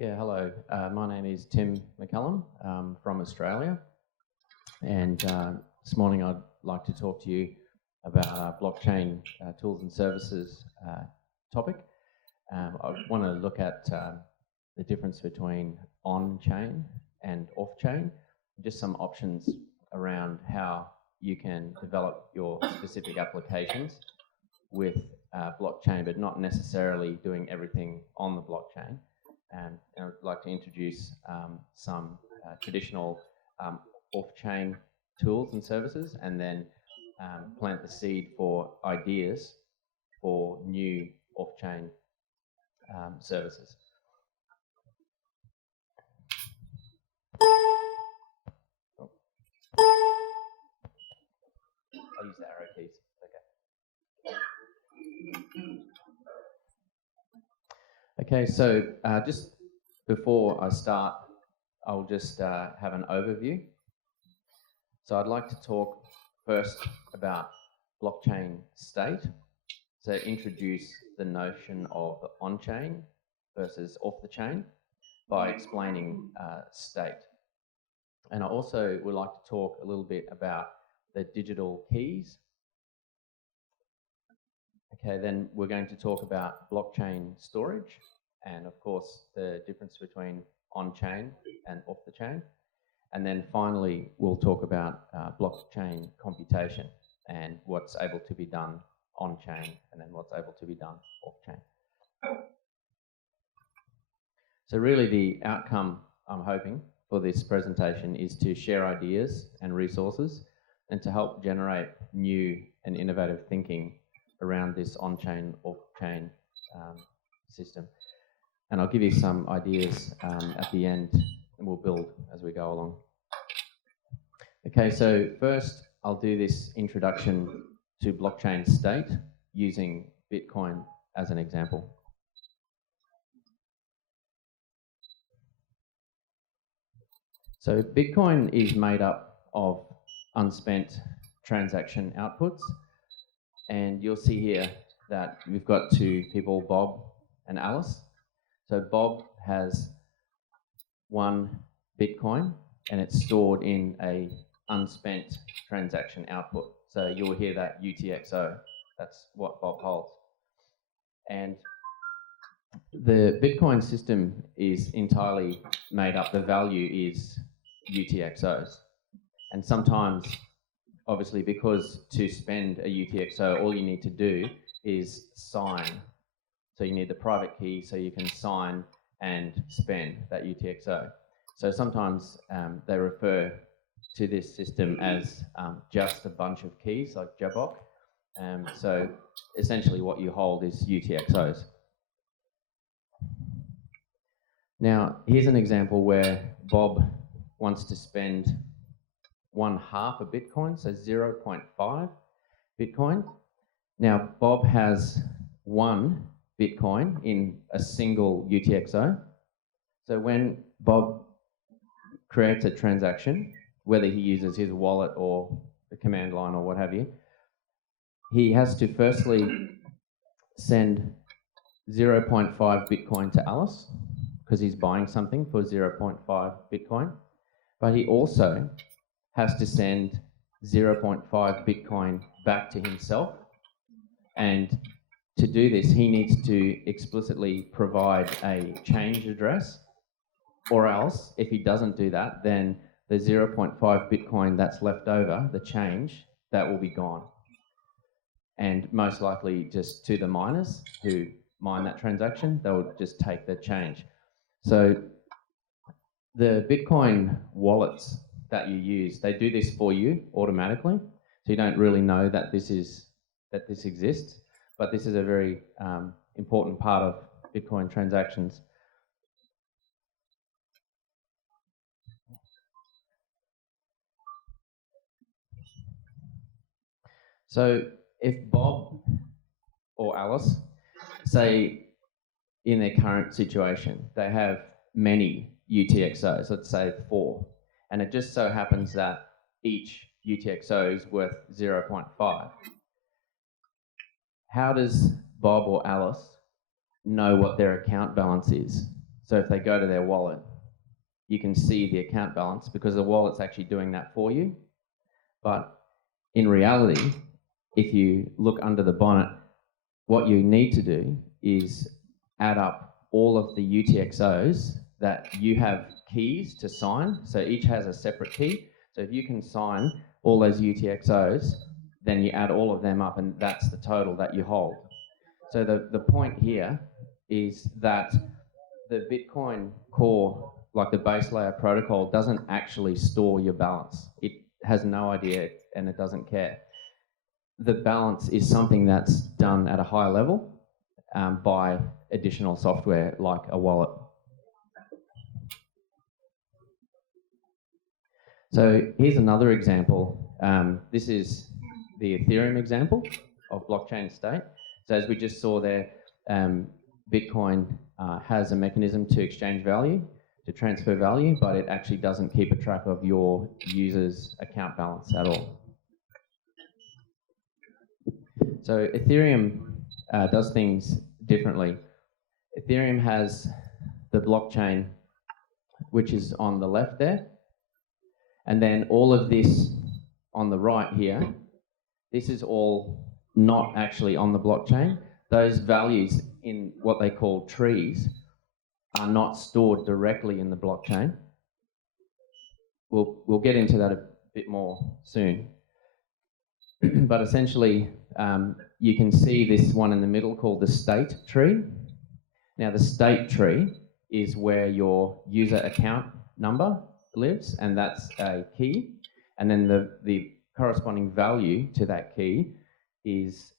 Yeah, hello. My name is Tim McCallum from Australia, and this morning I'd like to talk to you about our blockchain tools and services topic. I want to look at the difference between on-chain and off-chain, just some options around how you can develop your specific applications with blockchain, but not necessarily doing everything on the blockchain. And I'd like to introduce some traditional off-chain tools and services, and then plant the seed for ideas for new off-chain services. I'll use the arrow keys. Okay, so just before I start, I'll just have an overview. So I'd like to talk first about blockchain state, so introduce the notion of on-chain versus off-the-chain by explaining state. And I also would like to talk a little bit about the digital keys. Okay, then we're going to talk about blockchain storage and, of course, the difference between on-chain and off-the-chain. And then finally, we'll talk about blockchain computation and what's able to be done on-chain and then what's able to be done off-chain. So really the outcome I'm hoping for this presentation is to share ideas and resources and to help generate new and innovative thinking around this on-chain, off-chain system. And I'll give you some ideas at the end, and we'll build as we go along. Okay, so first I'll do this introduction to blockchain state using Bitcoin as an example. So Bitcoin is made up of unspent transaction outputs. And you'll see here that we've got two people, Bob and Alice. So Bob has 1 Bitcoin and it's stored in a unspent transaction output. So you'll hear that UTXO, that's what Bob holds. And the Bitcoin system is entirely made up, the value is UTXOs. And sometimes, obviously, because to spend a UTXO, all you need to do is sign. So you need the private key so you can sign and spend that UTXO. So sometimes they refer to this system as just a bunch of keys, like Jabok. So essentially what you hold is UTXOs. Now, here's an example where Bob wants to spend 1/2 a Bitcoin, so 0.5 Bitcoin. Now, Bob has 1 Bitcoin in a single UTXO. So when Bob creates a transaction, whether he uses his wallet or the command line or what have you, he has to firstly send 0.5 Bitcoin to Alice because he's buying something for 0.5 Bitcoin. But he also has to send 0.5 Bitcoin back to himself. And to do this, he needs to explicitly provide a change address, or else, if he doesn't do that, then the 0.5 Bitcoin that's left over, the change, that will be gone. And most likely just to the miners who mine that transaction, they'll just take the change. So the Bitcoin wallets that you use, they do this for you automatically, so you don't really know that this exists, but this is a very important part of Bitcoin transactions. So if Bob or Alice, say in their current situation, they have many UTXOs, let's say 4, and it just so happens that each UTXO is worth 0.5. How does Bob or Alice know what their account balance is? So if they go to their wallet, you can see the account balance because the wallet's actually doing that for you. But in reality, if you look under the bonnet, what you need to do is add up all of the UTXOs that you have keys to sign. So each has a separate key. So if you can sign all those UTXOs, then you add all of them up and that's the total that you hold. So the point here is that the Bitcoin core, like the base layer protocol, doesn't actually store your balance. It has no idea and it doesn't care. The balance is something that's done at a higher level by additional software like a wallet. So here's another example. This is the Ethereum example of blockchain state. So as we just saw there, Bitcoin has a mechanism to exchange value, to transfer value, but it actually doesn't keep a track of your user's account balance at all. So Ethereum does things differently. Ethereum has the blockchain, which is on the left there, and then all of this on the right here, this is all not actually on the blockchain. Those values in what they call trees are not stored directly in the blockchain. We'll get into that a bit more soon. But essentially, you can see this one in the middle called the state tree. Now, the state tree is where your user account number lives, and that's a key. And then the corresponding value to that key is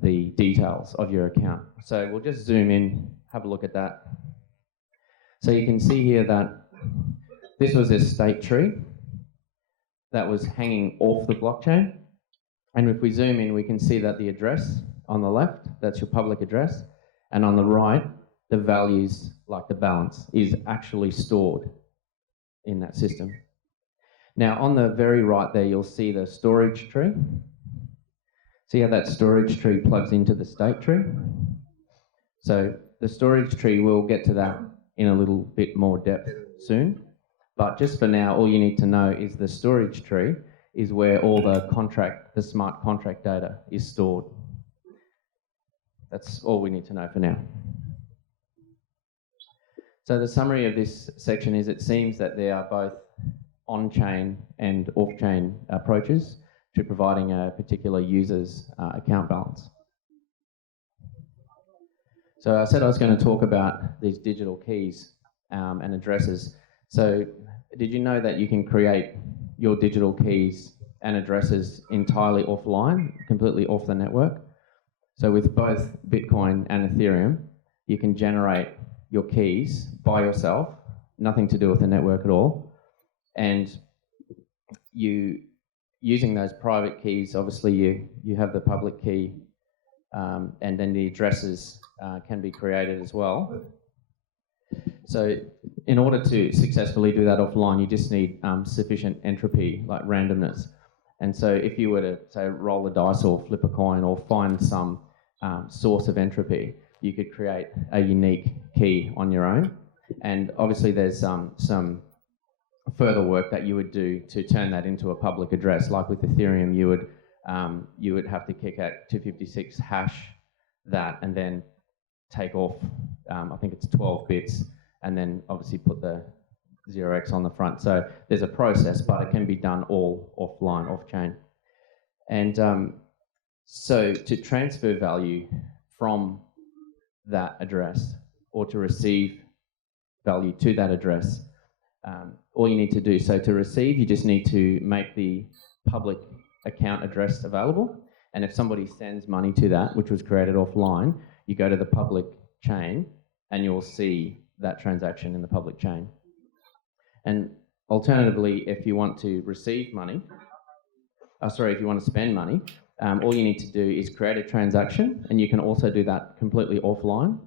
the details of your account. So we'll just zoom in, have a look at that. So you can see here that this was a state tree that was hanging off the blockchain. And if we zoom in, we can see that the address on the left, that's your public address, and on the right, the values, like the balance, is actually stored in that system. Now, on the very right there, you'll see the storage tree. See how that storage tree plugs into the state tree? So the storage tree, we'll get to that in a little bit more depth soon. But just for now, all you need to know is the storage tree is where all the smart contract data is stored. That's all we need to know for now. So the summary of this section is it seems that there are both on-chain and off-chain approaches to providing a particular user's account balance. So I said I was going to talk about these digital keys and addresses. So did you know that you can create your digital keys and addresses entirely offline, completely off the network? So with both Bitcoin and Ethereum, you can generate your keys by yourself, nothing to do with the network at all. And using those private keys, obviously you have the public key, and then the addresses can be created as well. So in order to successfully do that offline, you just need sufficient entropy, like randomness. And so if you were to, say, roll the dice or flip a coin or find some source of entropy, you could create a unique key on your own. And obviously there's some further work that you would do to turn that into a public address. Like with Ethereum, you would have to kick at 256 hash that and then take off, I think it's 12 bits, and then obviously put the 0x on the front. So there's a process, but it can be done all offline, off-chain. And so to transfer value from that address or to receive value to that address, all you need to do, so to receive, you just need to make the public account address available. And if somebody sends money to that, which was created offline, you go to the public chain and you'll see that transaction in the public chain. And alternatively, if you want to receive money, if you want to spend money, all you need to do is create a transaction, and you can also do that completely offline.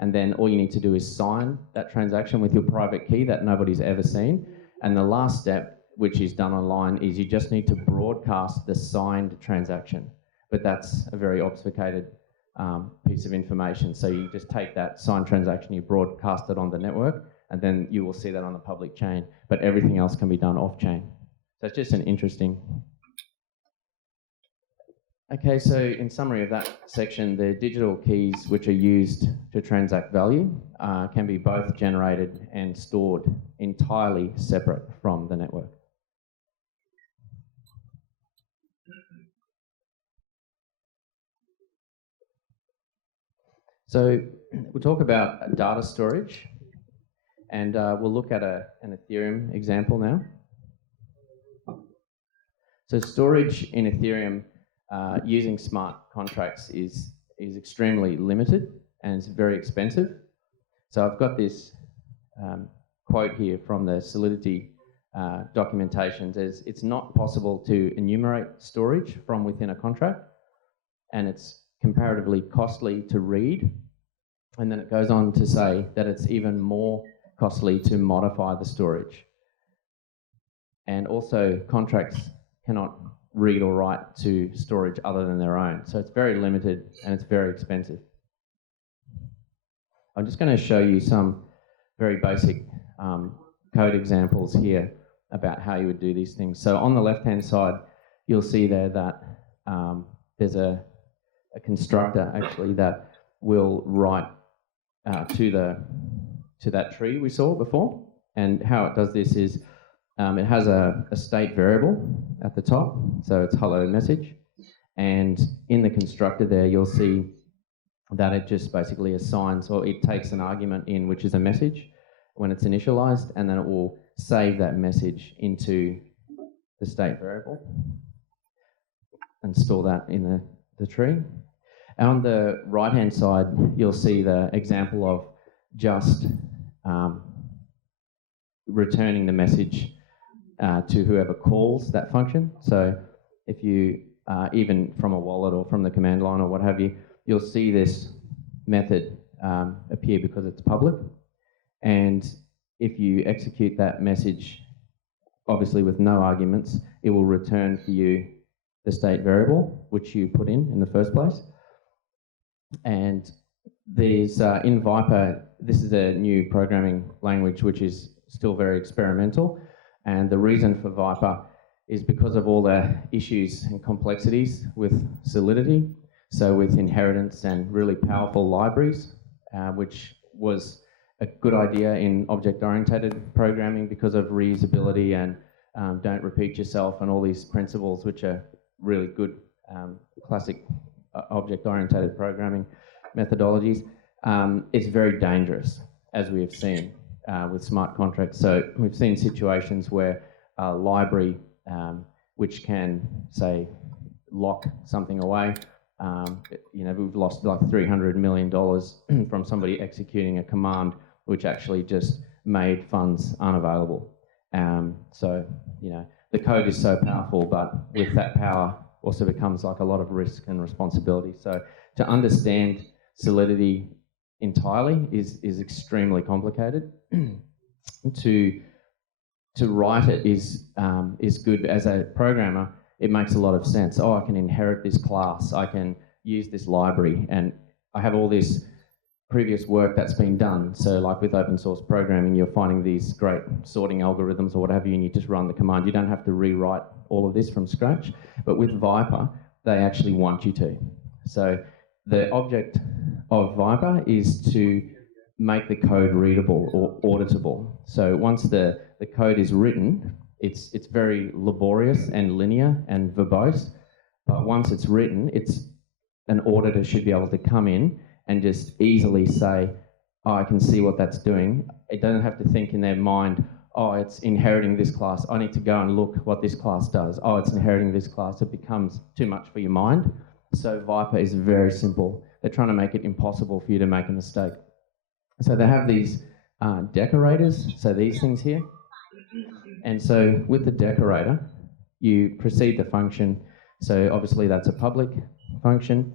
And then all you need to do is sign that transaction with your private key that nobody's ever seen. And the last step, which is done online, is you just need to broadcast the signed transaction. But that's a very obfuscated piece of information. So you just take that signed transaction, you broadcast it on the network, and then you will see that on the public chain, but everything else can be done off-chain. So it's just an interesting... Okay, so in summary of that section, the digital keys which are used to transact value can be both generated and stored entirely separate from the network. So we'll talk about data storage, and we'll look at an Ethereum example now. So storage in Ethereum using smart contracts is extremely limited and it's very expensive. So I've got this quote here from the Solidity documentation. Says it's not possible to enumerate storage from within a contract, and it's comparatively costly to read. And then it goes on to say that it's even more costly to modify the storage. And also contracts cannot read or write to storage other than their own. So it's very limited and it's very expensive. I'm just going to show you some very basic code examples here about how you would do these things. So on the left-hand side, you'll see there that there's a constructor actually that will write to that tree we saw before. And how it does this is it has a state variable at the top, so it's hello message. And in the constructor there, you'll see that it just basically assigns, or it takes an argument in, which is a message when it's initialized, and then it will save that message into the state variable and store that in the tree. And on the right-hand side, you'll see the example of just returning the message to whoever calls that function. So if you, even from a wallet or from the command line or what have you, you'll see this method appear because it's public. And if you execute that message, obviously with no arguments, it will return for you the state variable, which you put in the first place. And there's, in Viper, this is a new programming language which is still very experimental. And the reason for Viper is because of all the issues and complexities with Solidity. So with inheritance and really powerful libraries, which was a good idea in object-oriented programming because of reusability and don't repeat yourself and all these principles which are really good classic object-oriented programming methodologies. It's very dangerous, as we have seen with smart contracts. So we've seen situations where a library which can, say, lock something away, you know, we've lost like $300 million from somebody executing a command which actually just made funds unavailable. So, you know, the code is so powerful, but with that power also becomes like a lot of risk and responsibility. So to understand Solidity entirely is extremely complicated. To write it is good. As a programmer, it makes a lot of sense. Oh, I can inherit this class, I can use this library, and I have all this previous work that's been done. So like with open source programming, you're finding these great sorting algorithms or what have you, and you just run the command. You don't have to rewrite all of this from scratch. But with Viper, they actually want you to. So the object of Viper is to make the code readable or auditable. So once the code is written, it's very laborious and linear and verbose, but once it's written, an auditor should be able to come in and just easily say, oh, I can see what that's doing. It doesn't have to think in their mind, oh, it's inheriting this class, I need to go and look what this class does. Oh, it's inheriting this class. It becomes too much for your mind. So Viper is very simple. They're trying to make it impossible for you to make a mistake. So they have these decorators, so these things here. And so with the decorator, you precede the function. So obviously that's a public function.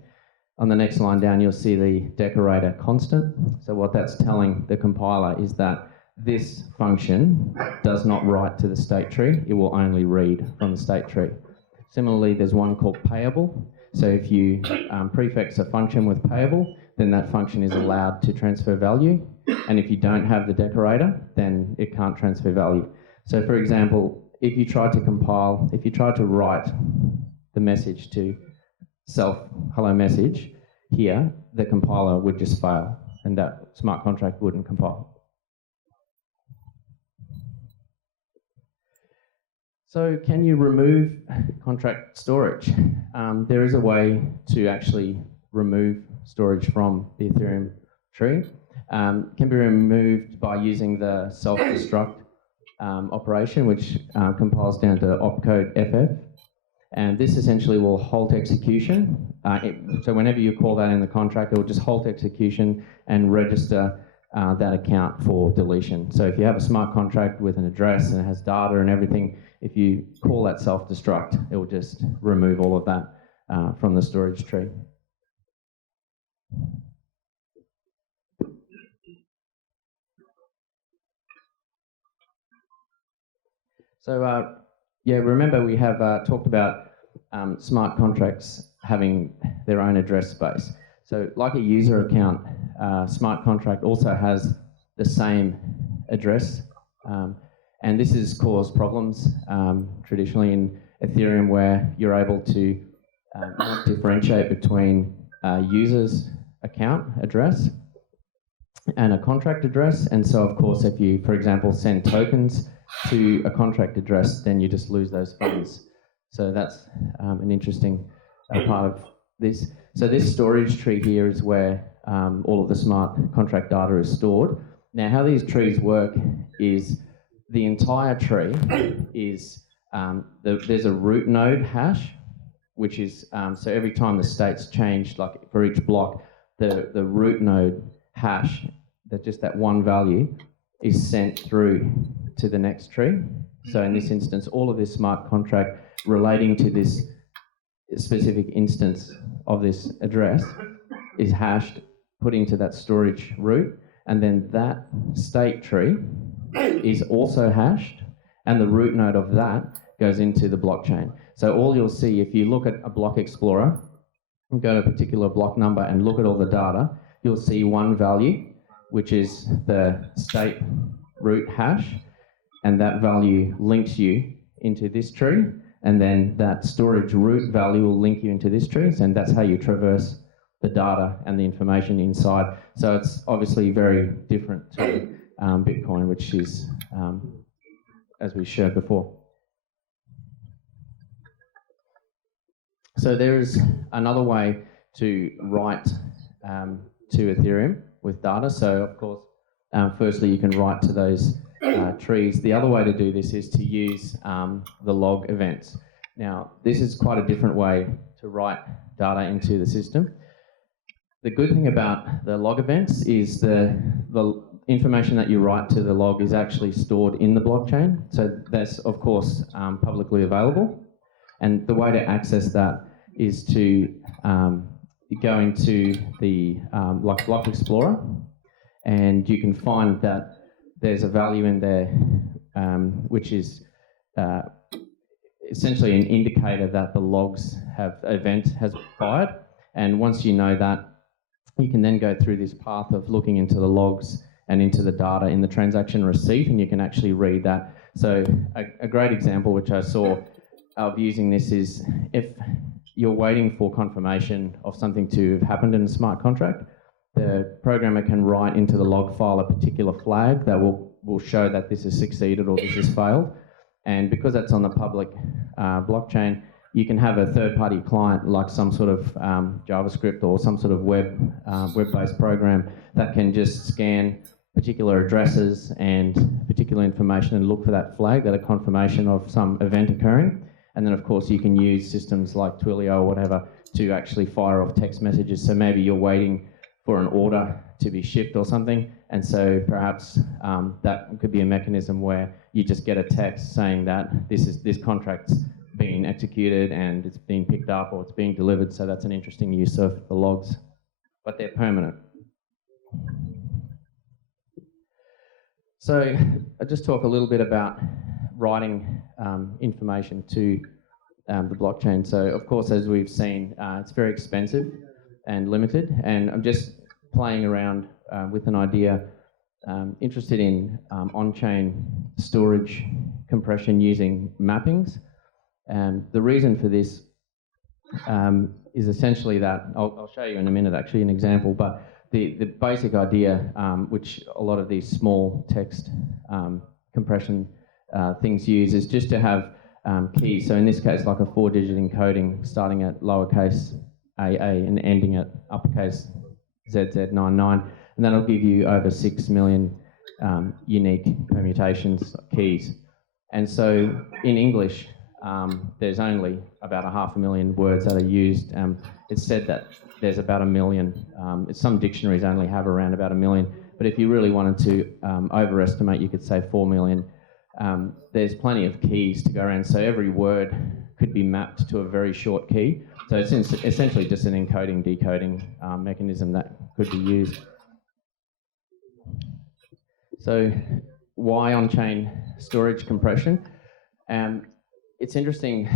On the next line down, you'll see the decorator constant. So what that's telling the compiler is that this function does not write to the state tree. It will only read from the state tree. Similarly, there's one called payable. So if you prefix a function with payable, then that function is allowed to transfer value. And if you don't have the decorator, then it can't transfer value. So for example, if you try to write the message to self hello message here, the compiler would just fail and that smart contract wouldn't compile. So can you remove contract storage? There is a way to actually remove storage from the Ethereum tree. Can be removed by using the self-destruct operation, which compiles down to opcode FF. And this essentially will halt execution. So whenever you call that in the contract, it will just halt execution and register that account for deletion. So if you have a smart contract with an address and it has data and everything, if you call that self-destruct, it will just remove all of that from the storage tree. So yeah, remember we have talked about smart contracts having their own address space. So like a user account, smart contract also has the same address. And this has caused problems traditionally in Ethereum where you're able to not differentiate between a user's account address and a contract address. And so of course, if you, for example, send tokens to a contract address, then you just lose those funds. So that's an interesting part of this. So this storage tree here is where all of the smart contract data is stored. Now how these trees work is the entire tree is, there's a root node hash, which is, so every time the state's changed, like for each block, the root node hash, just that one value, is sent through to the next tree. So in this instance, all of this smart contract relating to this specific instance of this address is hashed, put into that storage root, and then that state tree is also hashed, and the root node of that goes into the blockchain. So all you'll see, if you look at a block explorer, and go to a particular block number and look at all the data, you'll see one value, which is the state root hash, and that value links you into this tree, and then that storage root value will link you into this tree, and that's how you traverse the data and the information inside. So it's obviously very different to Bitcoin, which is, as we showed before. So there's another way to write to Ethereum with data. So of course, firstly you can write to those trees. The other way to do this is to use the log events. Now, this is quite a different way to write data into the system. The good thing about the log events is the information that you write to the log is actually stored in the blockchain. So that's, of course, publicly available. And the way to access that is to go into the like Block Explorer, and you can find that there's a value in there which is essentially an indicator that the logs event has fired. And once you know that, you can then go through this path of looking into the logs and into the data in the transaction receipt, and you can actually read that. So a great example which I saw of using this is if you're waiting for confirmation of something to have happened in a smart contract, the programmer can write into the log file a particular flag that will show that this has succeeded or this has failed. And because that's on the public blockchain, you can have a third-party client like some sort of JavaScript or some sort of web-based program that can just scan particular addresses and particular information and look for that flag, that a confirmation of some event occurring. And then of course you can use systems like Twilio or whatever to actually fire off text messages. So maybe you're waiting for an order to be shipped or something, and so perhaps that could be a mechanism where you just get a text saying that this contract's being executed and it's being picked up or it's being delivered. So that's an interesting use of the logs, but they're permanent. So I'll just talk a little bit about writing information to the blockchain. So of course, as we've seen, it's very expensive and limited. And I'm just playing around with an idea, interested in on-chain storage compression using mappings. The reason for this is essentially that, I'll show you in a minute actually an example, but the basic idea, which a lot of these small text compression things use, is just to have keys. So in this case, like a 4-digit encoding starting at lowercase AA and ending at uppercase ZZ99, and that'll give you over 6 million unique permutations keys. And so in English, there's only about 500,000 words that are used. It's said that there's about 1 million. Some dictionaries only have around about 1 million, but if you really wanted to overestimate, you could say 4 million. There's plenty of keys to go around, so every word could be mapped to a very short key. So it's essentially just an encoding, decoding mechanism that could be used. So why on-chain storage compression? It's interesting,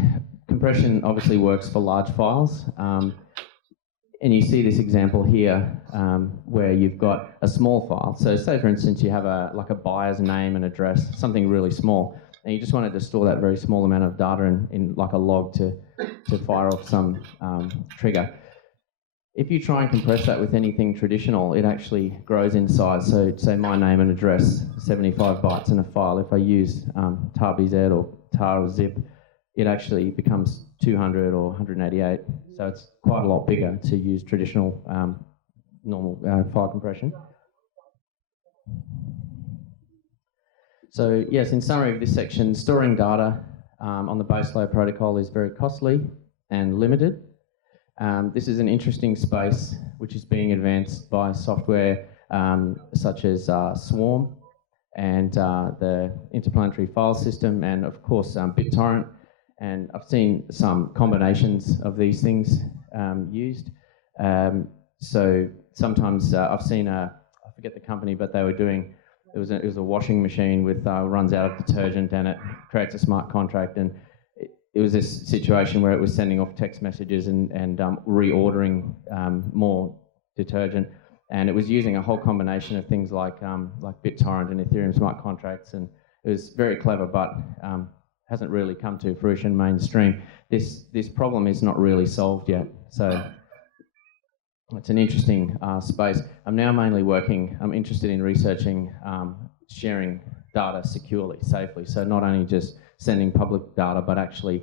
compression obviously works for large files, and you see this example here where you've got a small file. So say for instance you have like a buyer's name and address, something really small, and you just wanted to store that very small amount of data in like a log to fire off some trigger. If you try and compress that with anything traditional, it actually grows in size. So say my name and address, 75 bytes in a file. If I use tarbz or tar or zip, it actually becomes 200 or 188. So it's quite a lot bigger to use traditional normal file compression. So yes, in summary of this section, storing data on the base layer protocol is very costly and limited. This is an interesting space which is being advanced by software such as Swarm and the Interplanetary File System, and of course BitTorrent. And I've seen some combinations of these things used. So sometimes I've seen I forget the company, but they were doing, it was a washing machine with runs out of detergent, and it creates a smart contract, and it was this situation where it was sending off text messages and reordering more detergent, and it was using a whole combination of things like BitTorrent and Ethereum smart contracts, and it was very clever, but hasn't really come to fruition mainstream. This problem is not really solved yet, so it's an interesting space. I'm now mainly I'm interested in researching sharing data securely, safely, so not only just sending public data, but actually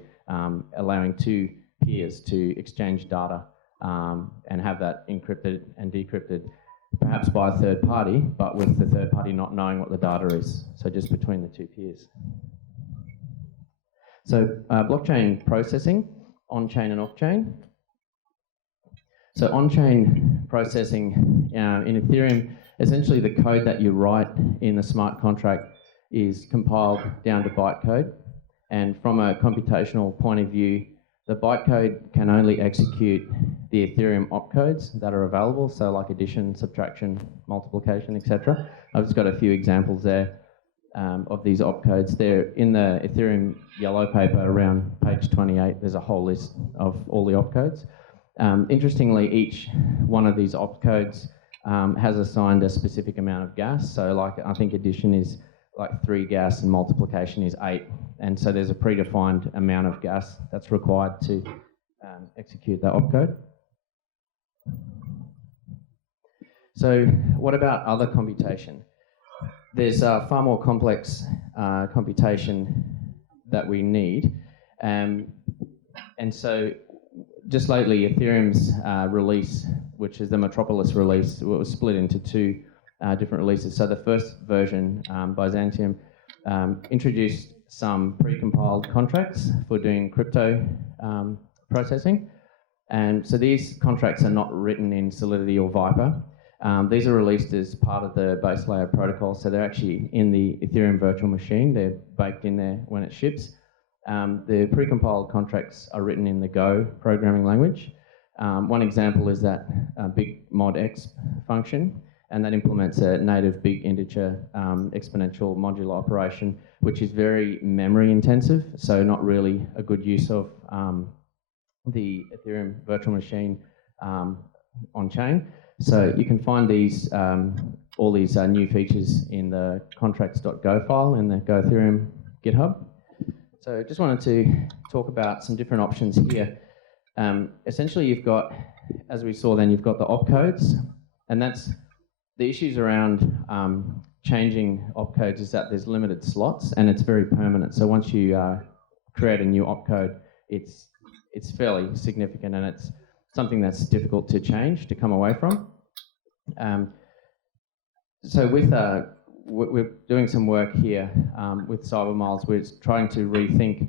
allowing two peers to exchange data and have that encrypted and decrypted, perhaps by a third party, but with the third party not knowing what the data is, so just between the two peers. So blockchain processing, on-chain and off-chain. So on-chain processing in Ethereum, essentially the code that you write in the smart contract is compiled down to bytecode. And from a computational point of view, the bytecode can only execute the Ethereum opcodes that are available, so like addition, subtraction, multiplication, etc. I've just got a few examples there of these opcodes. They're in the Ethereum yellow paper around page 28. There's a whole list of all the opcodes. Interestingly, each one of these opcodes has assigned a specific amount of gas. So like I think addition is like 3 gas and multiplication is 8. And so there's a predefined amount of gas that's required to execute that opcode. So what about other computation? There's far more complex computation that we need. And so just lately, Ethereum's release, which is the Metropolis release, was split into 2 different releases. So the first version, Byzantium, introduced some pre-compiled contracts for doing crypto processing. And so these contracts are not written in Solidity or Viper. These are released as part of the base layer protocol, so they're actually in the Ethereum virtual machine. They're baked in there when it ships. The pre-compiled contracts are written in the Go programming language. One example is that big mod X function. and that implements a native big integer exponential modular operation, which is very memory intensive, so not really a good use of the Ethereum virtual machine on-chain. So you can find these all these new features in the contracts.go file in the Go Ethereum GitHub. So just wanted to talk about some different options here. Essentially, you've got, as we saw then, you've got the opcodes, and that's the issues around changing opcodes is that there's limited slots and it's very permanent. So once you create a new opcode, it's fairly significant and it's something that's difficult to change, to come away from. So with we're doing some work here with CyberMiles. We're trying to rethink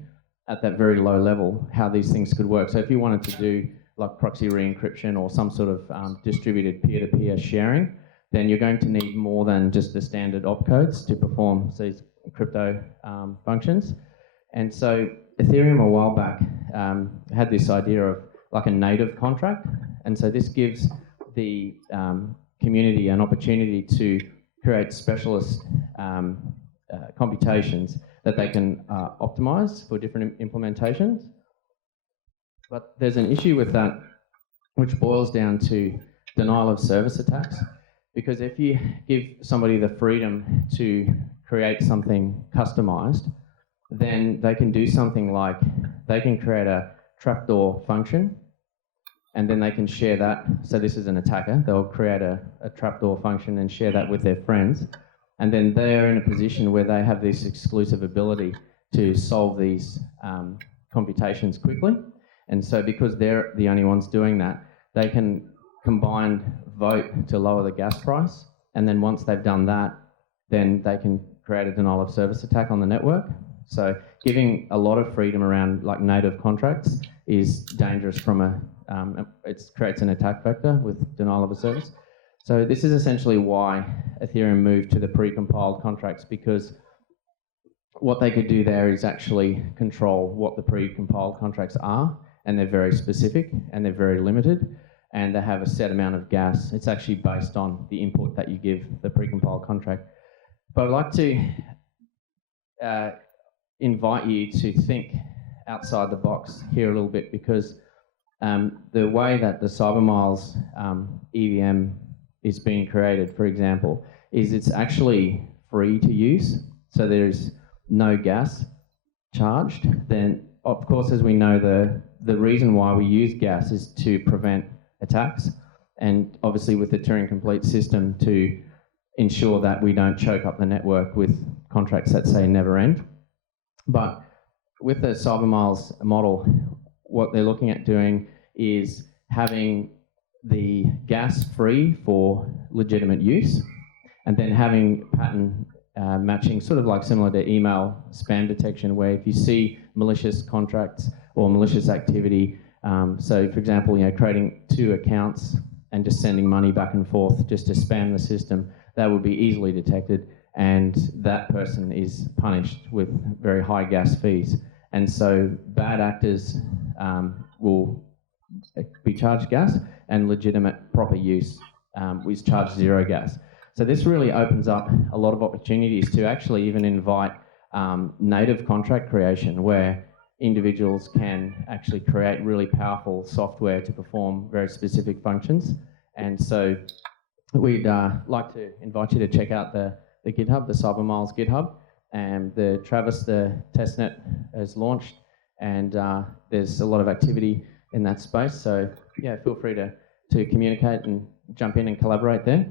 at that very low level how these things could work. So if you wanted to do like proxy re-encryption or some sort of distributed peer-to-peer sharing, then you're going to need more than just the standard opcodes to perform these crypto functions. And so Ethereum a while back had this idea of like a native contract, and so this gives the community an opportunity to create specialist computations that they can optimize for different implementations. But there's an issue with that, which boils down to denial of service attacks. Because if you give somebody the freedom to create something customized, then they can do something like they can create a trapdoor function, and then they can share that. So this is an attacker. They'll create a trapdoor function and share that with their friends. And then they're in a position where they have this exclusive ability to solve these computations quickly. And so because they're the only ones doing that, they can combined vote to lower the gas price. And then once they've done that, then they can create a denial of service attack on the network. So giving a lot of freedom around like native contracts is dangerous from it creates an attack vector with denial of a service. So this is essentially why Ethereum moved to the pre-compiled contracts, because what they could do there is actually control what the pre-compiled contracts are, and they're very specific and they're very limited, and they have a set amount of gas. It's actually based on the input that you give the pre-compiled contract. But I'd like to invite you to think outside the box here a little bit, because the way that the CyberMiles EVM is being created, for example, is it's actually free to use. So there's no gas charged. Then, of course, as we know, the reason why we use gas is to prevent attacks, and obviously with the Turing complete system to ensure that we don't choke up the network with contracts that say never end. But with the CyberMiles model, what they're looking at doing is having the gas free for legitimate use, and then having pattern matching, sort of like similar to email spam detection, where if you see malicious contracts or malicious activity, so for example, creating 2 accounts and just sending money back and forth just to spam the system, that would be easily detected, and that person is punished with very high gas fees. And so bad actors will be charged gas, and legitimate proper use is charged 0 gas. So this really opens up a lot of opportunities to actually even invite native contract creation, where individuals can actually create really powerful software to perform very specific functions. And so we'd like to invite you to check out the GitHub, the CyberMiles GitHub, and the Travis, the testnet, has launched, and there's a lot of activity in that space. So yeah, feel free to communicate and jump in and collaborate there.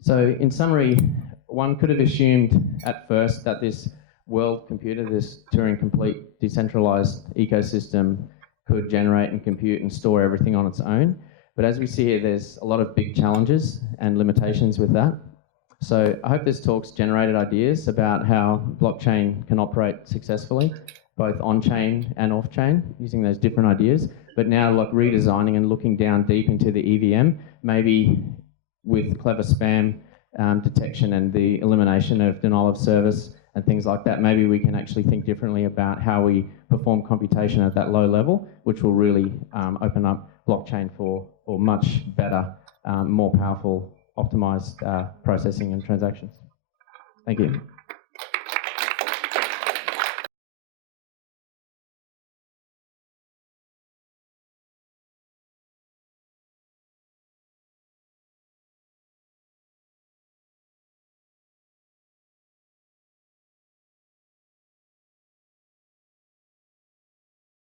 So in summary, one could have assumed at first that this world computer, this Turing complete decentralized ecosystem, could generate and compute and store everything on its own. But as we see here, there's a lot of big challenges and limitations with that. So I hope this talk's generated ideas about how blockchain can operate successfully, both on-chain and off-chain, using those different ideas. But now, like, redesigning and looking down deep into the EVM, maybe with clever spam detection and the elimination of denial of service and things like that, maybe we can actually think differently about how we perform computation at that low level, which will really open up blockchain for much better more powerful, optimized processing and transactions. Thank you.